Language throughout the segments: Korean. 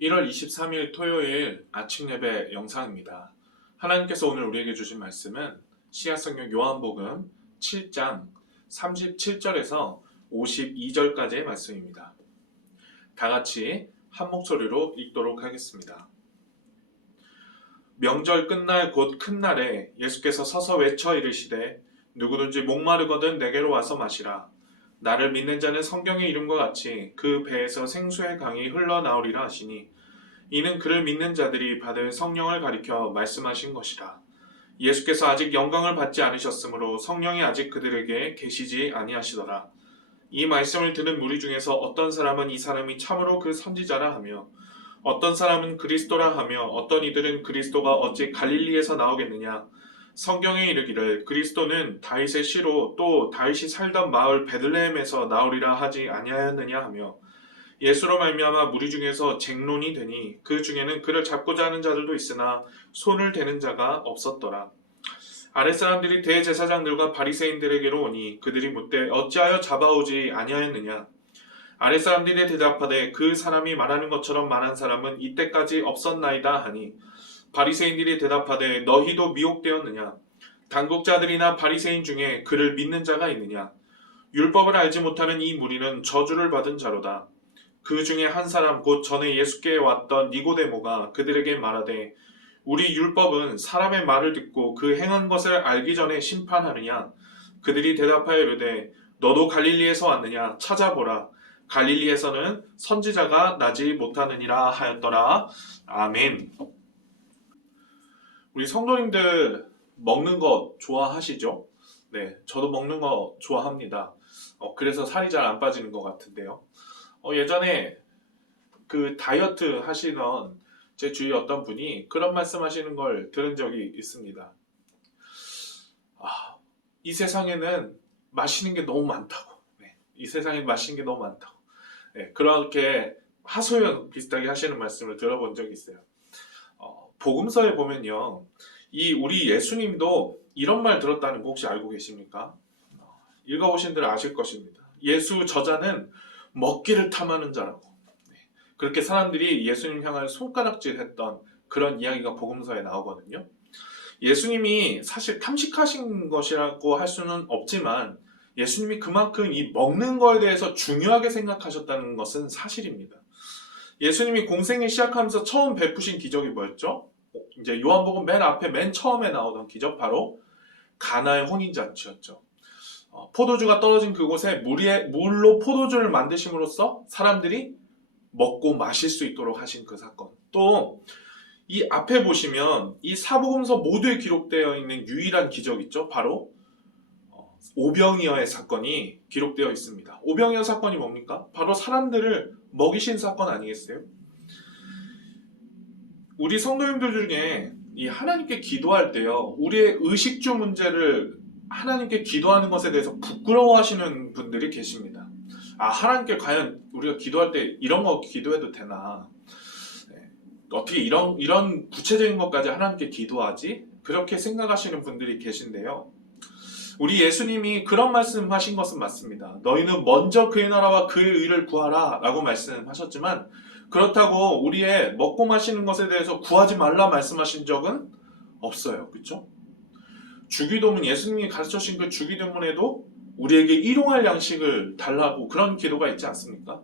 1월 23일 토요일 아침 예배 영상입니다. 하나님께서 오늘 우리에게 주신 말씀은 시앗성경 요한복음 7장 37절에서 52절까지의 말씀입니다. 다 같이 한 목소리로 읽도록 하겠습니다. 명절 끝날 곧 큰 날에 예수께서 서서 외쳐 이르시되 누구든지 목마르거든 내게로 와서 마시라. 나를 믿는 자는 성경의 이름과 같이 그 배에서 생수의 강이 흘러나오리라 하시니 이는 그를 믿는 자들이 받을 성령을 가리켜 말씀하신 것이라. 예수께서 아직 영광을 받지 않으셨으므로 성령이 아직 그들에게 계시지 아니하시더라. 이 말씀을 들은 무리 중에서 어떤 사람은 이 사람이 참으로 그 선지자라 하며 어떤 사람은 그리스도라 하며 어떤 이들은 그리스도가 어찌 갈릴리에서 나오겠느냐. 성경에 이르기를 그리스도는 다윗의 씨로 또 다윗이 살던 마을 베들레헴에서 나오리라 하지 아니하였느냐 하며 예수로 말미암아 무리 중에서 쟁론이 되니 그 중에는 그를 잡고자 하는 자들도 있으나 손을 대는 자가 없었더라. 아랫사람들이 대제사장들과 바리새인들에게로 오니 그들이 묻되 어찌하여 잡아오지 아니하였느냐. 아랫사람들이 대답하되 그 사람이 말하는 것처럼 말한 사람은 이때까지 없었나이다 하니 바리새인들이 대답하되 너희도 미혹되었느냐. 당국자들이나 바리새인 중에 그를 믿는 자가 있느냐. 율법을 알지 못하는 이 무리는 저주를 받은 자로다. 그 중에 한 사람 곧 전에 예수께 왔던 니고데모가 그들에게 말하되 우리 율법은 사람의 말을 듣고 그 행한 것을 알기 전에 심판하느냐. 그들이 대답하여 이르되 너도 갈릴리에서 왔느냐. 찾아보라. 갈릴리에서는 선지자가 나지 못하느니라 하였더라. 아멘. 우리 성도님들 먹는 거 좋아하시죠? 네, 저도 먹는 거 좋아합니다. 그래서 살이 잘 안 빠지는 것 같은데요. 예전에 그 다이어트 하시던 제 주위에 어떤 분이 그런 말씀 하시는 걸 들은 적이 있습니다. 이 세상에는 맛있는 게 너무 많다고. 네, 이 세상에 맛있는 게 너무 많다고. 네, 그렇게 하소연 비슷하게 하시는 말씀을 들어본 적이 있어요. 복음서에 보면요. 우리 예수님도 이런 말 들었다는 거 혹시 알고 계십니까? 읽어보신 분들은 아실 것입니다. 예수 저자는 먹기를 탐하는 자라고. 그렇게 사람들이 예수님 향하여 손가락질했던 그런 이야기가 복음서에 나오거든요. 예수님이 사실 탐식하신 것이라고 할 수는 없지만 예수님이 그만큼 이 먹는 거에 대해서 중요하게 생각하셨다는 것은 사실입니다. 예수님이 공생을 시작하면서 처음 베푸신 기적이 뭐였죠? 이제 요한복음 맨 앞에 맨 처음에 나오던 기적 바로 가나의 혼인잔치였죠. 포도주가 떨어진 그곳에 물로 포도주를 만드심으로써 사람들이 먹고 마실 수 있도록 하신 그 사건. 또 이 앞에 보시면 이 사복음서 모두에 기록되어 있는 유일한 기적 있죠. 바로 오병이어의 사건이 기록되어 있습니다. 오병이어 사건이 뭡니까? 바로 사람들을 먹이신 사건 아니겠어요? 우리 성도님들 중에 이 하나님께 기도할 때요. 우리의 의식주 문제를 하나님께 기도하는 것에 대해서 부끄러워하시는 분들이 계십니다. 하나님께 과연 우리가 기도할 때 이런 거 기도해도 되나? 어떻게 이런 구체적인 것까지 하나님께 기도하지? 그렇게 생각하시는 분들이 계신데요. 우리 예수님이 그런 말씀하신 것은 맞습니다. 너희는 먼저 그의 나라와 그의 의를 구하라 라고 말씀하셨지만 그렇다고 우리의 먹고 마시는 것에 대해서 구하지 말라 말씀하신 적은 없어요. 그렇죠? 주기도문, 예수님이 가르쳐주신 그 주기도문에도 우리에게 일용할 양식을 달라고 그런 기도가 있지 않습니까?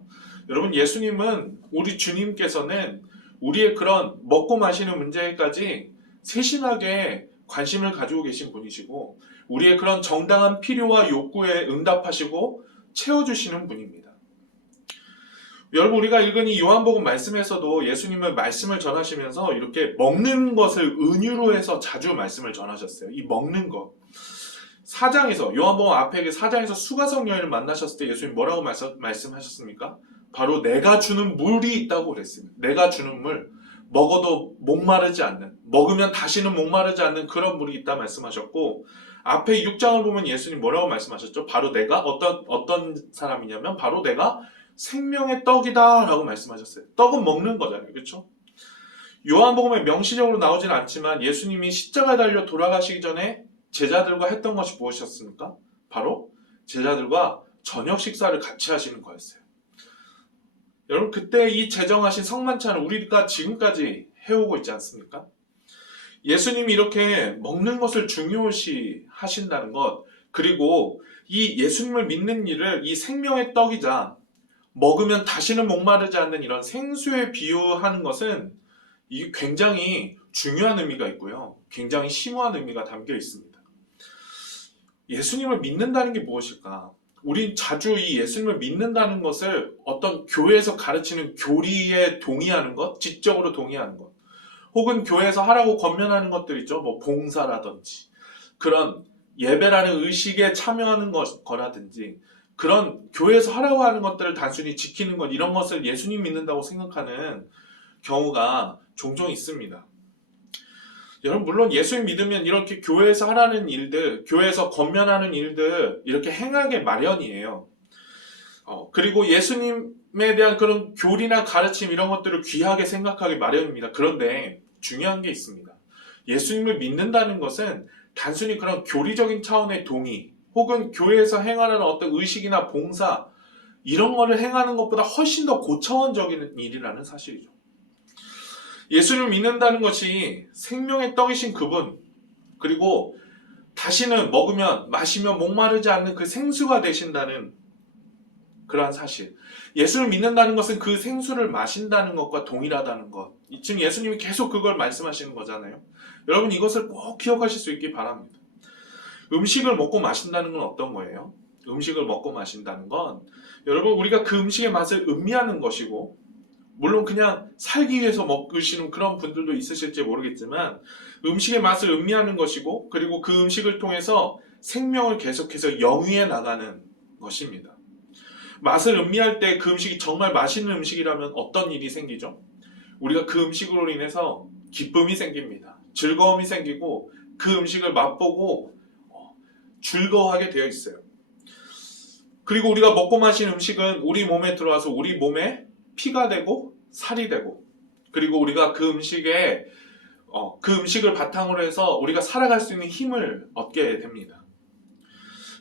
여러분, 예수님은 우리 주님께서는 우리의 그런 먹고 마시는 문제까지 세심하게 관심을 가지고 계신 분이시고 우리의 그런 정당한 필요와 욕구에 응답하시고 채워주시는 분입니다. 여러분, 우리가 읽은 이 요한복음 말씀에서도 예수님은 말씀을 전하시면서 이렇게 먹는 것을 은유로 해서 자주 말씀을 전하셨어요. 이 먹는 것. 4장에서 요한복음 앞에 4장에서 수가성 여인을 만나셨을 때 예수님 뭐라고 말씀하셨습니까? 바로 내가 주는 물이 있다고 그랬습니다. 내가 주는 물, 먹어도 목마르지 않는, 먹으면 다시는 목마르지 않는 그런 물이 있다 말씀하셨고 앞에 6장을 보면 예수님 뭐라고 말씀하셨죠? 바로 내가 어떤 사람이냐면 바로 내가 생명의 떡이다 라고 말씀하셨어요. 떡은 먹는 거잖아요. 그렇죠? 요한복음에 명시적으로 나오진 않지만 예수님이 십자가에 달려 돌아가시기 전에 제자들과 했던 것이 무엇이었습니까? 바로 제자들과 저녁 식사를 같이 하시는 거였어요. 여러분 그때 이 제정하신 성만찬을 우리가 지금까지 해오고 있지 않습니까? 예수님이 이렇게 먹는 것을 중요시 하신다는 것, 그리고 이 예수님을 믿는 일을 이 생명의 떡이자 먹으면 다시는 목마르지 않는 이런 생수에 비유하는 것은 이게 굉장히 중요한 의미가 있고요. 굉장히 심오한 의미가 담겨 있습니다. 예수님을 믿는다는 게 무엇일까? 우린 자주 이 예수님을 믿는다는 것을 어떤 교회에서 가르치는 교리에 동의하는 것, 지적으로 동의하는 것, 혹은 교회에서 하라고 권면하는 것들 있죠. 뭐 봉사라든지 그런 예배라는 의식에 참여하는 거라든지 그런 교회에서 하라고 하는 것들을 단순히 지키는 것, 이런 것을 예수님 믿는다고 생각하는 경우가 종종 있습니다. 여러분 물론 예수님 믿으면 이렇게 교회에서 하라는 일들, 교회에서 권면하는 일들 이렇게 행하게 마련이에요. 그리고 예수님에 대한 그런 교리나 가르침 이런 것들을 귀하게 생각하기 마련입니다. 그런데 중요한 게 있습니다. 예수님을 믿는다는 것은 단순히 그런 교리적인 차원의 동의 혹은 교회에서 행하라는 어떤 의식이나 봉사 이런 거를 행하는 것보다 훨씬 더 고차원적인 일이라는 사실이죠. 예수를 믿는다는 것이 생명의 떡이신 그분, 그리고 다시는 먹으면 마시면 목마르지 않는 그 생수가 되신다는 그러한 사실. 예수를 믿는다는 것은 그 생수를 마신다는 것과 동일하다는 것. 지금 예수님이 계속 그걸 말씀하시는 거잖아요. 여러분 이것을 꼭 기억하실 수 있기 바랍니다. 음식을 먹고 마신다는 건 어떤 거예요? 음식을 먹고 마신다는 건 여러분 우리가 그 음식의 맛을 음미하는 것이고, 물론 그냥 살기 위해서 먹으시는 그런 분들도 있으실지 모르겠지만 음식의 맛을 음미하는 것이고, 그리고 그 음식을 통해서 생명을 계속해서 영위해 나가는 것입니다. 맛을 음미할 때 그 음식이 정말 맛있는 음식이라면 어떤 일이 생기죠? 우리가 그 음식으로 인해서 기쁨이 생깁니다. 즐거움이 생기고 그 음식을 맛보고 즐거워하게 되어 있어요. 그리고 우리가 먹고 마신 음식은 우리 몸에 들어와서 우리 몸에 피가 되고 살이 되고, 그리고 우리가 그 음식을 바탕으로 해서 우리가 살아갈 수 있는 힘을 얻게 됩니다.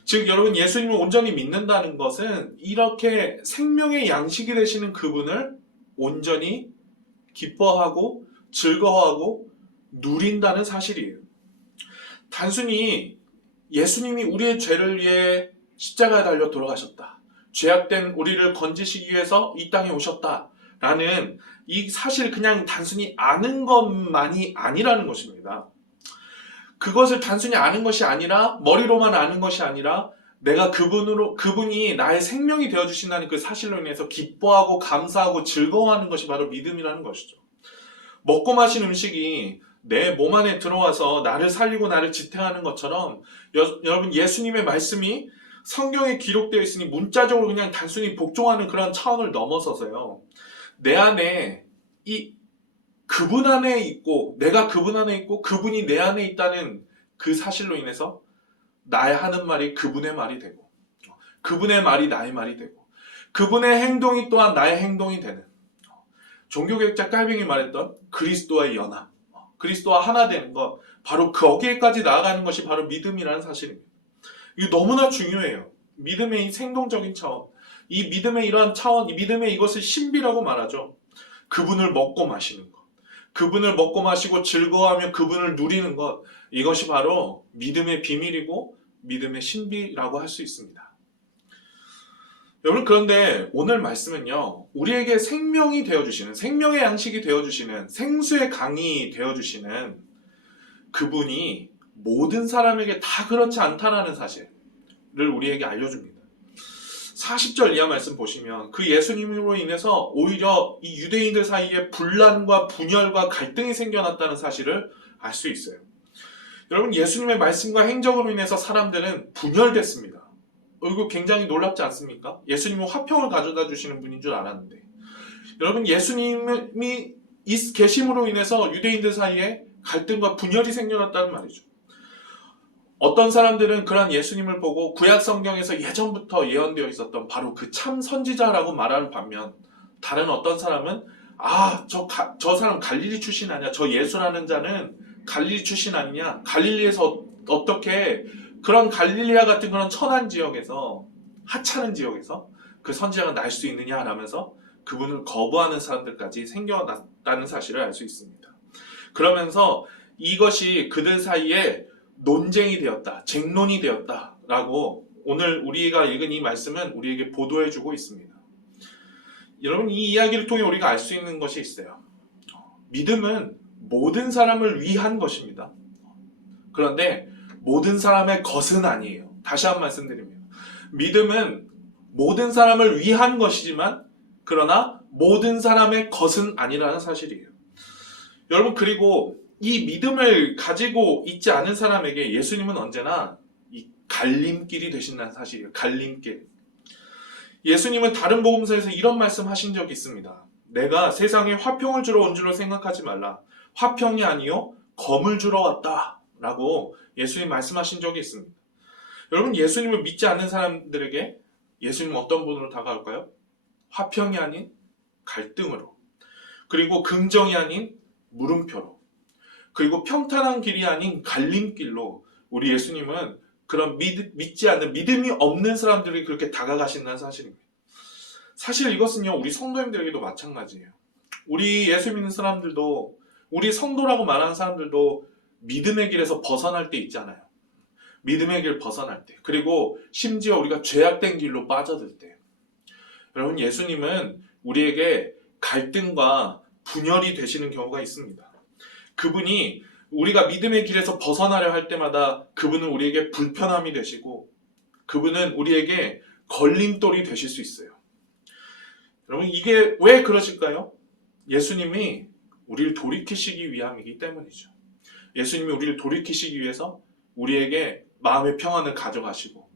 즉 여러분 예수님을 온전히 믿는다는 것은 이렇게 생명의 양식이 되시는 그분을 온전히 기뻐하고 즐거워하고 누린다는 사실이에요. 단순히 예수님이 우리의 죄를 위해 십자가에 달려 돌아가셨다, 죄악된 우리를 건지시기 위해서 이 땅에 오셨다라는 이 사실 그냥 단순히 아는 것만이 아니라는 것입니다. 그것을 단순히 아는 것이 아니라, 머리로만 아는 것이 아니라 내가 그분이 나의 생명이 되어주신다는 그 사실로 인해서 기뻐하고 감사하고 즐거워하는 것이 바로 믿음이라는 것이죠. 먹고 마신 음식이 내 몸 안에 들어와서 나를 살리고 나를 지탱하는 것처럼 여러분 예수님의 말씀이 성경에 기록되어 있으니 문자적으로 그냥 단순히 복종하는 그런 차원을 넘어서서요, 내 안에 그분 안에 있고 내가 그분 안에 있고 그분이 내 안에 있다는 그 사실로 인해서 나의 하는 말이 그분의 말이 되고, 그분의 말이 나의 말이 되고, 그분의 행동이 또한 나의 행동이 되는, 종교개혁자 깔빙이 말했던 그리스도와의 연합, 그리스도와 하나 되는 것, 바로 거기에까지 나아가는 것이 바로 믿음이라는 사실입니다. 이게 너무나 중요해요. 믿음의 이 생동적인 차원, 이 믿음의 이러한 차원, 이 믿음의 이것을 신비라고 말하죠. 그분을 먹고 마시는 것, 그분을 먹고 마시고 즐거워하며 그분을 누리는 것, 이것이 바로 믿음의 비밀이고 믿음의 신비라고 할 수 있습니다. 여러분 그런데 오늘 말씀은요, 우리에게 생명이 되어주시는, 생명의 양식이 되어주시는, 생수의 강이 되어주시는 그분이 모든 사람에게 다 그렇지 않다라는 사실을 우리에게 알려줍니다. 40절 이하 말씀 보시면 그 예수님으로 인해서 오히려 이 유대인들 사이에 분란과 분열과 갈등이 생겨났다는 사실을 알 수 있어요. 여러분 예수님의 말씀과 행적으로 인해서 사람들은 분열됐습니다. 이거 굉장히 놀랍지 않습니까? 예수님은 화평을 가져다 주시는 분인 줄 알았는데, 여러분 예수님이 계심으로 인해서 유대인들 사이에 갈등과 분열이 생겨났다는 말이죠. 어떤 사람들은 그런 예수님을 보고 구약 성경에서 예전부터 예언되어 있었던 바로 그 참 선지자라고 말하는 반면, 다른 어떤 사람은 저 사람 갈릴리 출신 아니야, 저 예수라는 자는 갈릴리 출신 아니냐, 갈릴리에서 어떻게 그런 갈릴리아 같은 그런 천한 지역에서, 하찮은 지역에서 그 선지자가 날 수 있느냐 라면서 그분을 거부하는 사람들까지 생겨났다는 사실을 알 수 있습니다. 그러면서 이것이 그들 사이에 논쟁이 되었다, 쟁론이 되었다라고 오늘 우리가 읽은 이 말씀은 우리에게 보도해주고 있습니다. 여러분, 이 이야기를 통해 우리가 알 수 있는 것이 있어요. 믿음은 모든 사람을 위한 것입니다. 그런데 모든 사람의 것은 아니에요. 다시 한번 말씀드립니다. 믿음은 모든 사람을 위한 것이지만 그러나 모든 사람의 것은 아니라는 사실이에요. 여러분, 그리고 이 믿음을 가지고 있지 않은 사람에게 예수님은 언제나 이 갈림길이 되신다는 사실이에요. 갈림길. 예수님은 다른 복음서에서 이런 말씀하신 적이 있습니다. 내가 세상에 화평을 주러 온 줄로 생각하지 말라. 화평이 아니요 검을 주러 왔다 라고 예수님 말씀하신 적이 있습니다. 여러분, 예수님을 믿지 않는 사람들에게 예수님은 어떤 분으로 다가올까요? 화평이 아닌 갈등으로, 그리고 긍정이 아닌 물음표로, 그리고 평탄한 길이 아닌 갈림길로 우리 예수님은 그런 믿지 않는, 믿음이 없는 사람들이 그렇게 다가가신다는 사실입니다. 사실 이것은요, 우리 성도님들에게도 마찬가지예요. 우리 예수 믿는 사람들도, 우리 성도라고 말하는 사람들도 믿음의 길에서 벗어날 때 있잖아요. 믿음의 길 벗어날 때, 그리고 심지어 우리가 죄악된 길로 빠져들 때, 여러분, 예수님은 우리에게 갈등과 분열이 되시는 경우가 있습니다. 그분이 우리가 믿음의 길에서 벗어나려 할 때마다 그분은 우리에게 불편함이 되시고 그분은 우리에게 걸림돌이 되실 수 있어요. 여러분, 이게 왜 그러실까요? 예수님이 우리를 돌이키시기 위함이기 때문이죠. 예수님이 우리를 돌이키시기 위해서 우리에게 마음의 평안을 가져가시고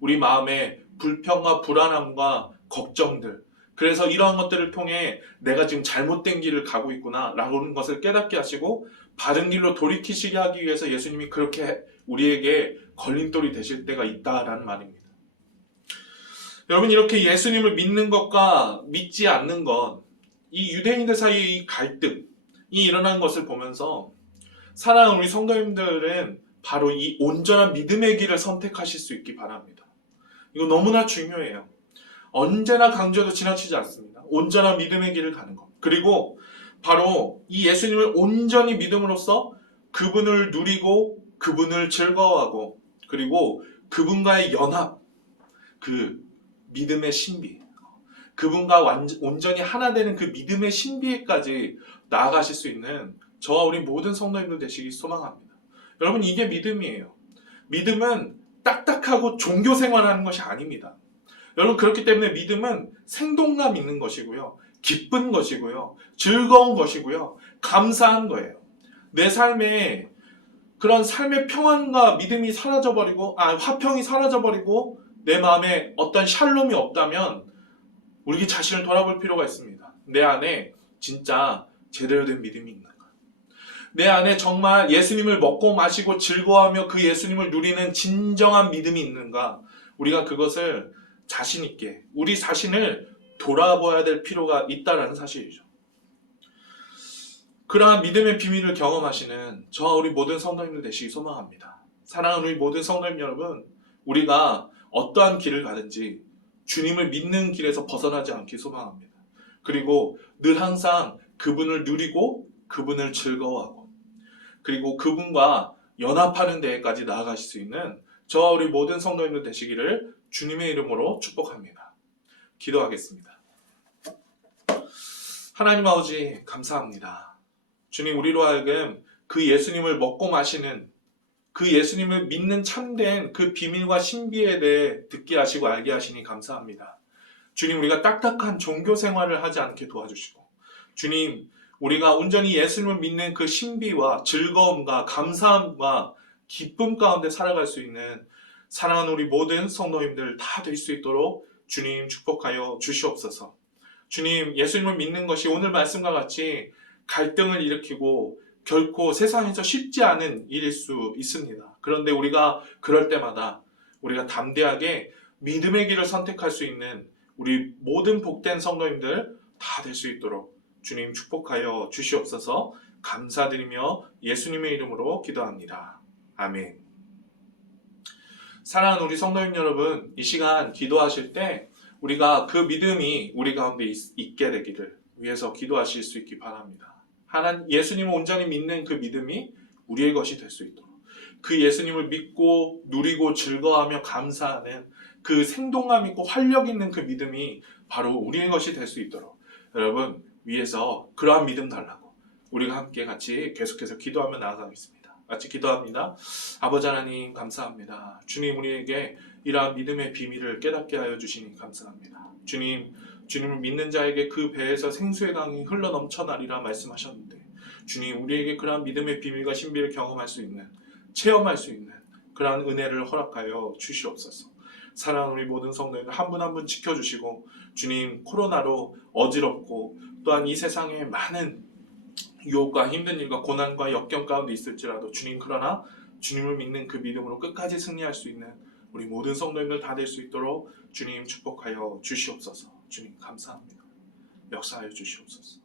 우리 마음의 불평과 불안함과 걱정들, 그래서 이러한 것들을 통해 내가 지금 잘못된 길을 가고 있구나 라는 것을 깨닫게 하시고 바른 길로 돌이키시게 하기 위해서 예수님이 그렇게 우리에게 걸림돌이 되실 때가 있다라는 말입니다. 여러분, 이렇게 예수님을 믿는 것과 믿지 않는 것, 이 유대인들 사이의 이 갈등이 일어난 것을 보면서 사랑하는 우리 성도님들은 바로 이 온전한 믿음의 길을 선택하실 수 있기 바랍니다. 이거 너무나 중요해요. 언제나 강조해도 지나치지 않습니다. 온전한 믿음의 길을 가는 것. 그리고 바로 이 예수님을 온전히 믿음으로써 그분을 누리고 그분을 즐거워하고 그리고 그분과의 연합, 그 믿음의 신비, 그분과 온전히 하나 되는 그 믿음의 신비에까지 나아가실 수 있는 저와 우리 모든 성도님들 되시기 소망합니다. 여러분, 이게 믿음이에요. 믿음은 딱딱하고 종교 생활하는 것이 아닙니다. 여러분, 그렇기 때문에 믿음은 생동감 있는 것이고요, 기쁜 것이고요, 즐거운 것이고요, 감사한 거예요. 내 삶에 그런 삶의 평안과 믿음이 사라져버리고, 화평이 사라져버리고 내 마음에 어떤 샬롬이 없다면 우리 자신을 돌아볼 필요가 있습니다. 내 안에 진짜 제대로 된 믿음이 있는가? 내 안에 정말 예수님을 먹고 마시고 즐거워하며 그 예수님을 누리는 진정한 믿음이 있는가? 우리가 그것을 자신 있게 우리 자신을 돌아봐야 될 필요가 있다는 사실이죠. 그러한 믿음의 비밀을 경험하시는 저와 우리 모든 성도님들 되시기 소망합니다. 사랑하는 우리 모든 성도님 여러분, 우리가 어떠한 길을 가든지 주님을 믿는 길에서 벗어나지 않기 소망합니다. 그리고 늘 항상 그분을 누리고 그분을 즐거워하고 그리고 그분과 연합하는 데까지 나아가실 수 있는 저와 우리 모든 성도님들 되시기를 주님의 이름으로 축복합니다. 기도하겠습니다. 하나님 아버지, 감사합니다. 주님, 우리로 하여금 그 예수님을 먹고 마시는, 그 예수님을 믿는 참된 그 비밀과 신비에 대해 듣게 하시고 알게 하시니 감사합니다. 주님, 우리가 딱딱한 종교 생활을 하지 않게 도와주시고, 주님, 우리가 온전히 예수님을 믿는 그 신비와 즐거움과 감사함과 기쁨 가운데 살아갈 수 있는 사랑하는 우리 모든 성도님들 다 될 수 있도록 주님 축복하여 주시옵소서. 주님, 예수님을 믿는 것이 오늘 말씀과 같이 갈등을 일으키고 결코 세상에서 쉽지 않은 일일 수 있습니다. 그런데 우리가 그럴 때마다 우리가 담대하게 믿음의 길을 선택할 수 있는 우리 모든 복된 성도님들 다 될 수 있도록 주님 축복하여 주시옵소서. 감사드리며 예수님의 이름으로 기도합니다. 아멘. 사랑하는 우리 성도님 여러분, 이 시간 기도하실 때 우리가 그 믿음이 우리 가운데 있게 되기를 위해서 기도하실 수 있기 바랍니다. 하나님 예수님을 온전히 믿는 그 믿음이 우리의 것이 될 수 있도록 그 예수님을 믿고 누리고 즐거워하며 감사하는 그 생동감 있고 활력 있는 그 믿음이 바로 우리의 것이 될 수 있도록 여러분 위에서 그러한 믿음 달라고 우리가 함께 같이 계속해서 기도하며 나아가겠습니다. 같이 기도합니다. 아버지 하나님 감사합니다. 주님 우리에게 이러한 믿음의 비밀을 깨닫게 하여 주시니 감사합니다. 주님, 주님을 믿는 자에게 그 배에서 생수의 강이 흘러 넘쳐나리라 말씀하셨는데 주님 우리에게 그러한 믿음의 비밀과 신비를 경험할 수 있는 체험할 수 있는 그러한 은혜를 허락하여 주시옵소서. 사랑하는 우리 모든 성도님들 한 분 한 분 지켜주시고 주님 코로나로 어지럽고 또한 이 세상에 많은 유혹과 힘든 일과 고난과 역경 가운데 있을지라도 주님 그러나 주님을 믿는 그 믿음으로 끝까지 승리할 수 있는 우리 모든 성도님들 다 될 수 있도록 주님 축복하여 주시옵소서. 주님 감사합니다. 역사하여 주시옵소서.